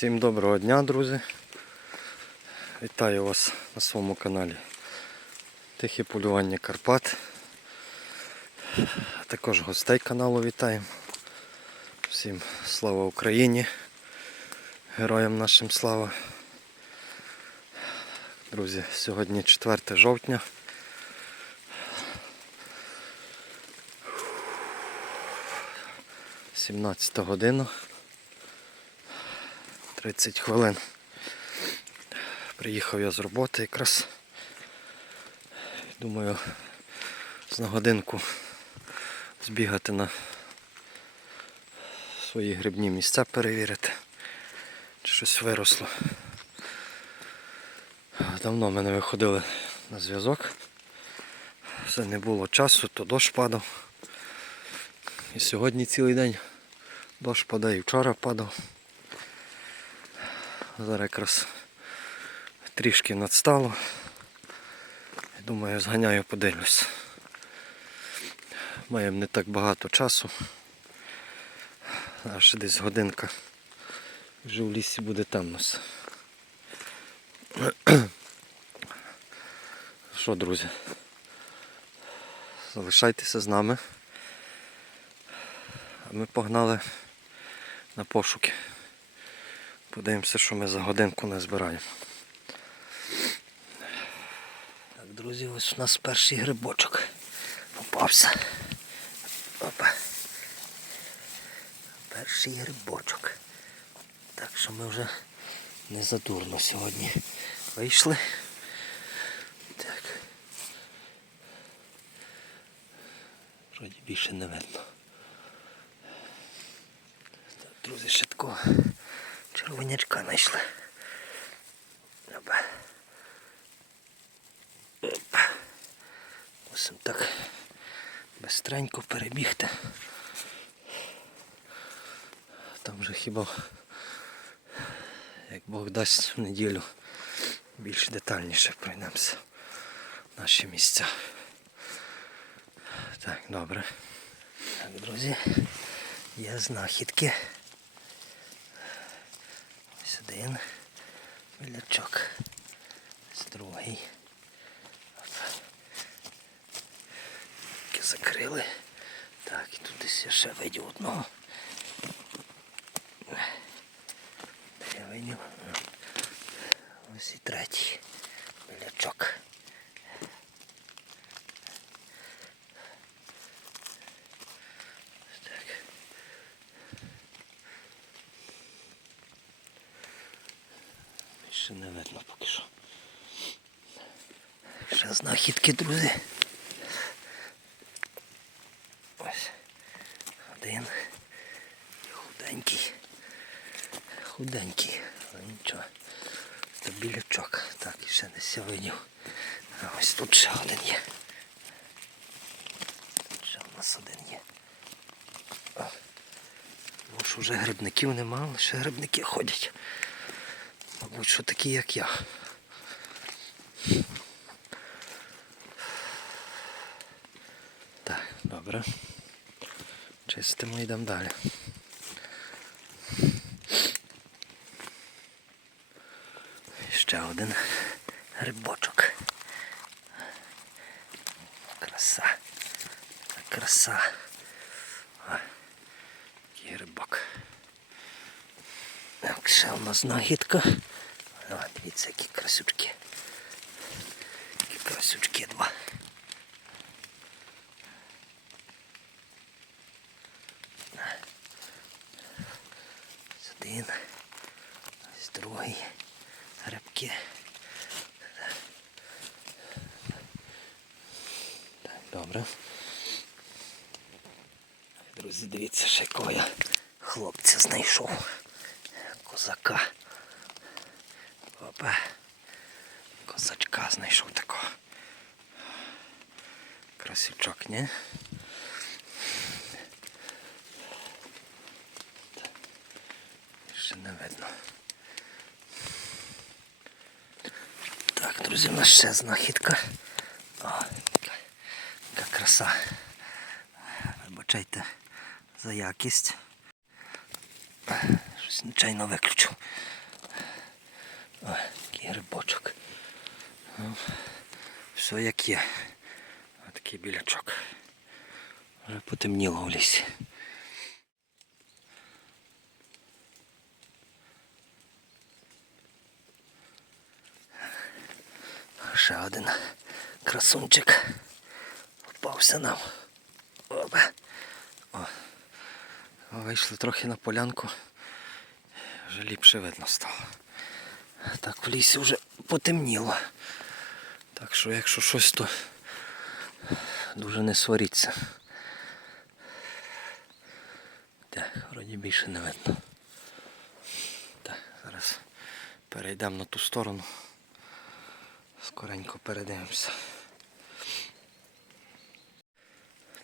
Всім доброго дня, друзі. Вітаю вас на своєму каналі Тихе полювання Карпат. Також гостей каналу вітаємо. Всім слава Україні. Героям нашим слава. Друзі, сьогодні 4 жовтня. Сімнадцята година. 30 хвилин. Приїхав я з роботи якраз. Думаю, на годинку збігати на свої грибні місця перевірити, чи щось виросло. Давно ми не виходили на зв'язок. Все не було часу, то дощ падав. І сьогодні цілий день дощ падає, і вчора падав. Зараз якраз трішки надстало. Думаю, зганяю, подивлюсь. Маємо не так багато часу. Аж десь годинка. Вже в лісі буде темно. Що, друзі? Залишайтеся з нами. А ми погнали на пошуки. Подивимося, що ми за годинку не збираємо. Так, друзі, ось у нас перший грибочок попався. Опа. Перший грибочок. Так що ми вже не задурно сьогодні вийшли. Так. Вроді більше не видно. Так, друзі, ще такого червонячка знайшли. Опа. Опа. Мусимо так бистренько перебігти. Там вже хіба, як Бог дасть в неділю, більш детальніше пройдемося наші місця. Так, добре. Так, друзі, є знахідки. Один білячок. Ось другий. Оп. Закрили. Так, і тут десь ще видів одного. Я видів? Ось і третій білячок. Так. Ще не видно поки що. Ще знахідки, друзі. Ось. Один. Худенький. Худенький. Але нічого. Це білячок. Так, ще я видів. А ось тут ще один є. Тут ще у нас один є. О. Ну що вже грибників нема, лише грибники ходять. Мабуть, що такі, як я. Так, добре. Чистимо, йдемо далі. Ще один грибочок. Краса. Краса. О, який грибок. Так, ще у нас знахідка. О, дивіться, які красючки. Які красючки два. Ось один. Ось другий. Грибки. Так, добре. Друзі, дивіться, ще якого я хлопця знайшов. Козака. Опа. Козачка знайшов такого. Красючок, ні? Ще не видно. Так, друзі, у нас ще знахідка. О, яка, яка краса. Вибачайте за якість. Щось нечайно виключив. О, який грибочок. Ну, все як є. Такий білячок. Вже потемніло в лісі. Ще один красунчик. Впався нам. Опа. О. Вийшли трохи на полянку. Вже ліпше видно стало. Так в лісі вже потемніло. Так що якщо щось, то дуже не сваріться. Так, вроді більше не видно. Так, зараз перейдемо на ту сторону. Скоренько передивимося.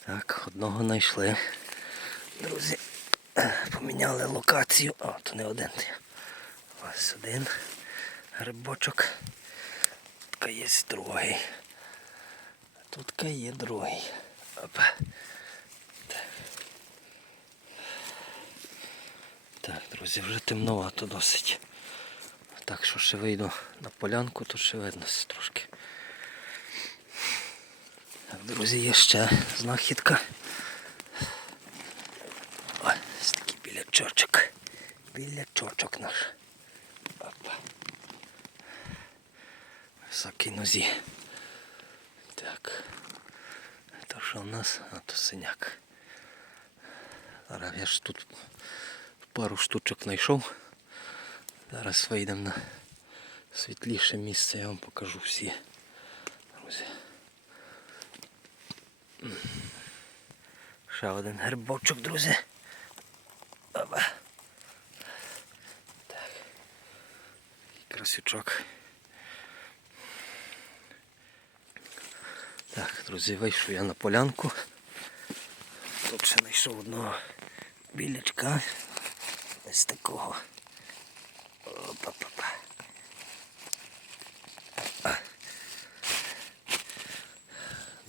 Так, одного знайшли. Друзі, поміняли локацію. О, то не один. Ось один грибочок. Тут є другий. Тут є другий. Опа. Так. Друзі, вже темновато досить. Так що ще вийду на полянку, то ще видно трошки. Друзі, є ще знахідка. Ось такий білячочок. Білячочок наш. Опа. Високий нозі. Так. То що в нас? А то синяк. Зараз я ж тут пару штучок знайшов. Зараз вийдемо на світліше місце, я вам покажу всі. Друзі. Ще один грибочок, друзі. Опа. Так. Красючок. Так, друзі, вийшов я на полянку. Тут ще знайшов одного білячка. Ось такого. Опа-па-па. А.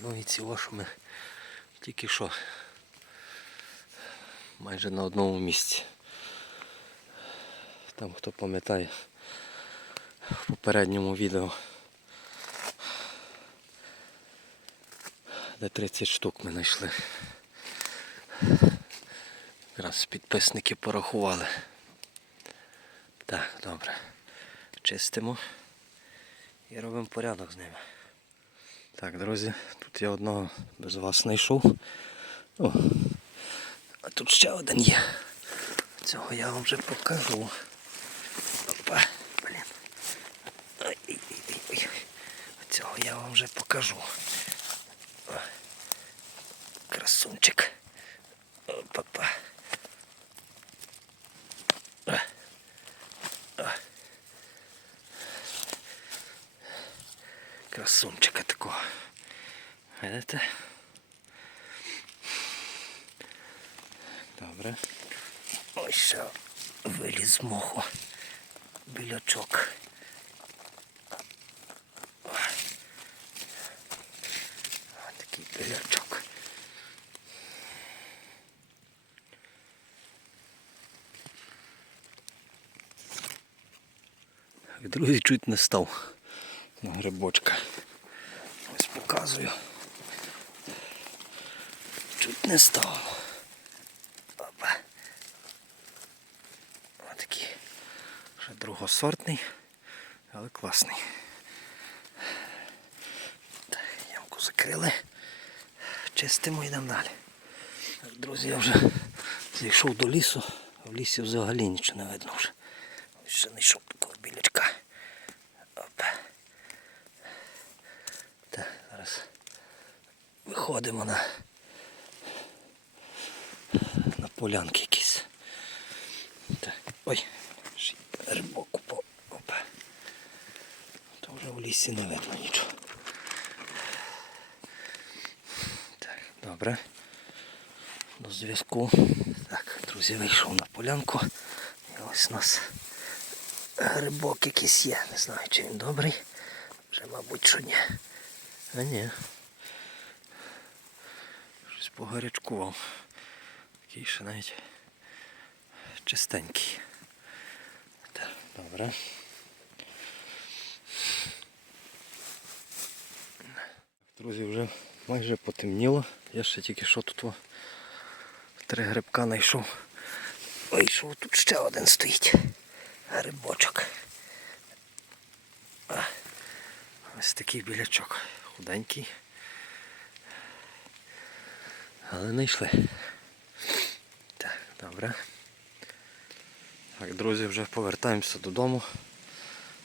Ну і цього, що ми тільки що майже на одному місці. Там хто пам'ятає в попередньому відео. Де 30 штук ми знайшли. Якраз підписники порахували. Так, добре. Чистимо і робимо порядок з ними. Так, друзі, тут я одного без вас знайшов. О, а тут ще один є. Цього я вам вже покажу. Опа, блін. Ой, ой, ой, ой. Цього я вам вже покажу. О, Красунчик. Опа-па. О. О. Красунчика. Видите? Добре. Ось ще виліз моху. Білячок. Ось такий білячок. Друзі, чуть не став на грибочка. Показую. Чуть не став. Опа. Ось такий. Ще другосортний, але класний. Так, ямку закрили. Чистимо йдемо далі. Так, друзі, я вже зайшов до лісу, в лісі взагалі нічого не видно вже. Ще знайшов такого білячка. Опа. Так, зараз виходимо на, на полянки якісь. Так, ой, рибок упав. Опа. То вже в лісі не видно нічого. Так, добре. До зв'язку. Так, друзі, вийшов на полянку. І ось у нас грибок якийсь є. Не знаю, чи він добрий. Вже, мабуть, що ні. А ні. Погарячкував. Такий ще навіть чистенький. Добре. Друзі, вже майже потемніло. Я ще тільки що тут о, три грибка знайшов. Вийшов, тут ще один стоїть. Грибочок. Ось такий білячок. Худенький. Але знайшли. Так, добре. Так, друзі, вже повертаємося додому.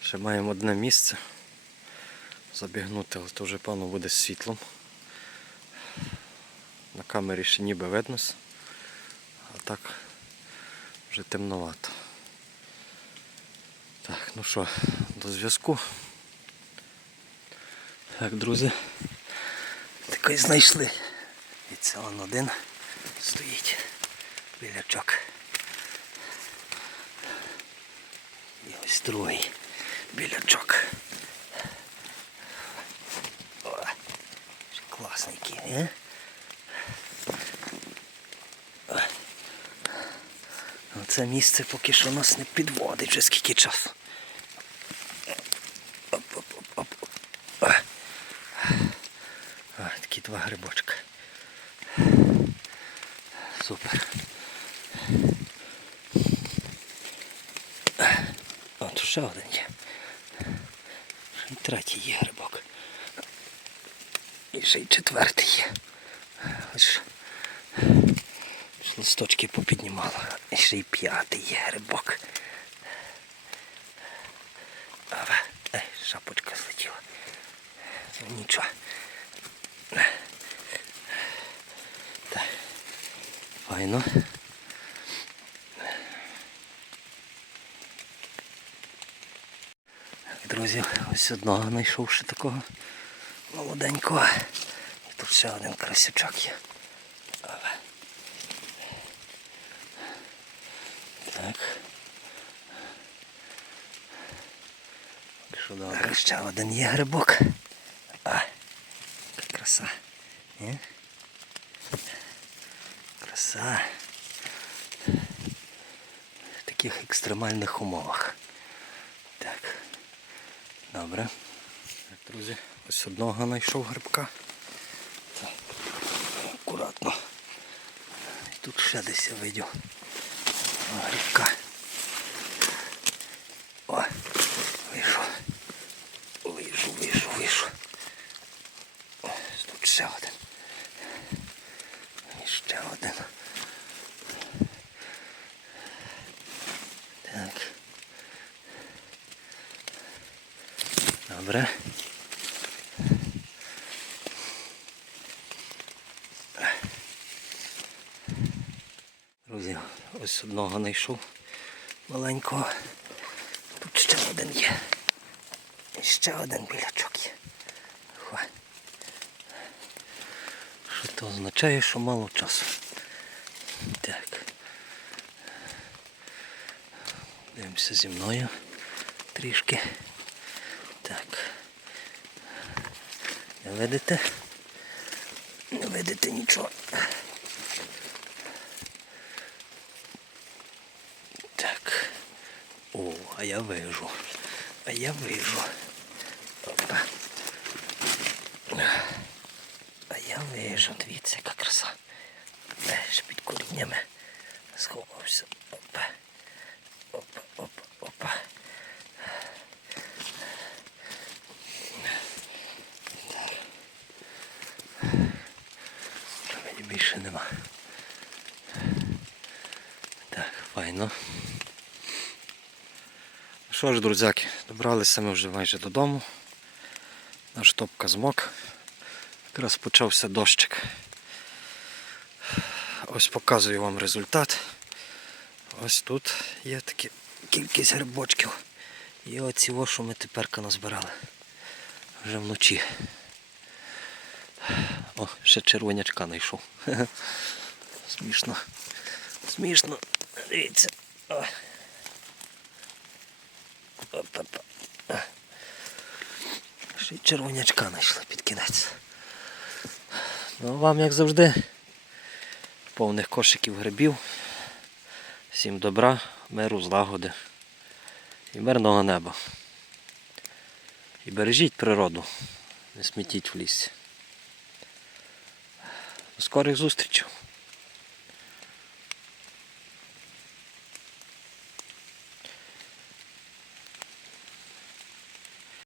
Ще маємо одне місце. Забігнути, але то вже певно буде з світлом. На камері ще ніби видно. А так вже темновато. Так, ну що, до зв'язку. Так, друзі. Такий знайшли. Це он один стоїть білячок. І ось другий білячок. О, класний кінь, е? Це місце поки що нас не підводить вже скільки часу. Оп-оп-оп-оп. О. Такі два грибочка. О, тут ще один є. Ще й третій є грибок. І ще й четвертий є. Ось Листочки попіднімало. І ще й п'ятий є грибок. Ей, шапочка злетіла. Ну, Нічого. Файно. Друзі, ось одного знайшов ще такого молоденького. І тут ще один красючок є. Так. Що добре. Ще один є грибок. А, яка краса. Ні? Краса. В таких екстремальних умовах. Добре. Друзі, ось одного знайшов грибка. Акуратно. Тут ще десь я видів. Грибка. О, вийшов. Вийшов, вийшов, вийшов. Тут ще один. І ще один. Добре. Друзі, ось одного знайшов маленького. Тут ще один є. І ще один білячок є. Що це означає, що мало часу. Так. Дивимося зі мною трішки. Так. Не видите? Не видите нічого. Так. О, а я вижу. А я вижу. Опа. А я вижу, дивіться, яка краса. Теж під коріннями сховався. Опа, опа. Так. Мені більше нема. Так, файно. Що ж, друзяки, добралися ми вже майже додому. Наш топка змок. Якраз почався дощик. Ось показую вам результат. Ось тут є такі кількість грибочків. І оці що ми тепер назбирали. Вже вночі. О, ще червонячка знайшов. Смішно. Смішно. Дивіться. О. Опа-па. Ще й червонячка знайшли під кінець. Ну, вам, як завжди, повних кошиків грибів. Всім добра, миру, злагоди і мирного неба. І бережіть природу, не смітіть в лісі. Скорих зустрічей!